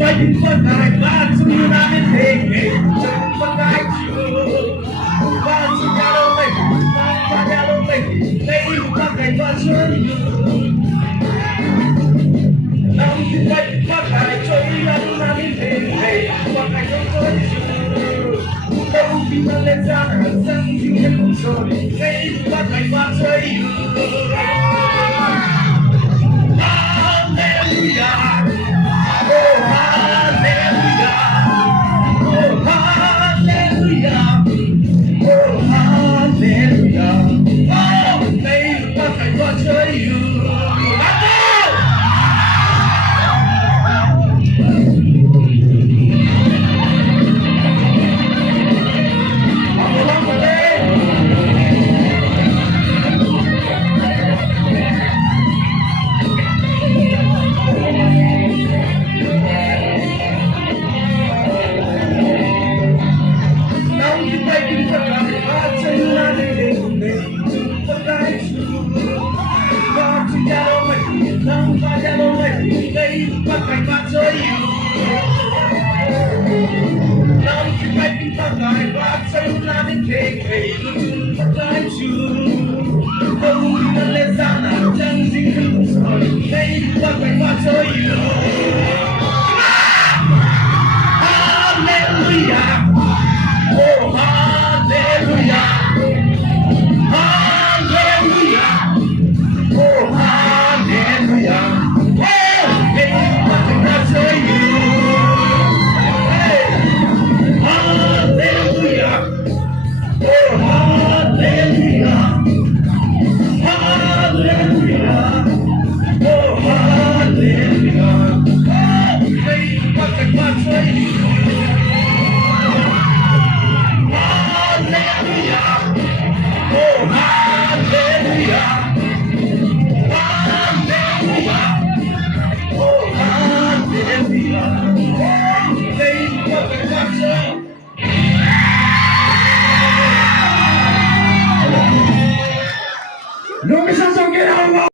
fighting for thy God, so you're not in pain. For thy true. God, so gotta make it. God, gotta make it. Baby, fuck, I got you. Now you fighting for thy joy, you're not in pain. Fuck, I got you. Don't be a letter, something you so. Baby, fuck, I got you. Hallelujah. Oh, hallelujah. Oh, hallelujah. Oh, hallelujah. Oh, baby, what I got for you. I'm along the way. Now you're waiting for my heart to learn it. But I true. God, you gotta wait. Now I gotta wait. Baby, what I got for you. Now you waiting for my heart to learn it. But I true. Don't be a lesson. Dancing in the sun. Baby, what I got for you. Hallelujah. Oh, hallelujah. Hallelujah. Oh, hallelujah. Oh, baby, what I got for you. Hey, hallelujah. Oh, hallelujah. Hallelujah. Oh, hallelujah. Oh, baby, what I got for you. Hallelujah. Oh, hallelujah. Hallelujah. Oh, hallelujah. Oh, baby, what a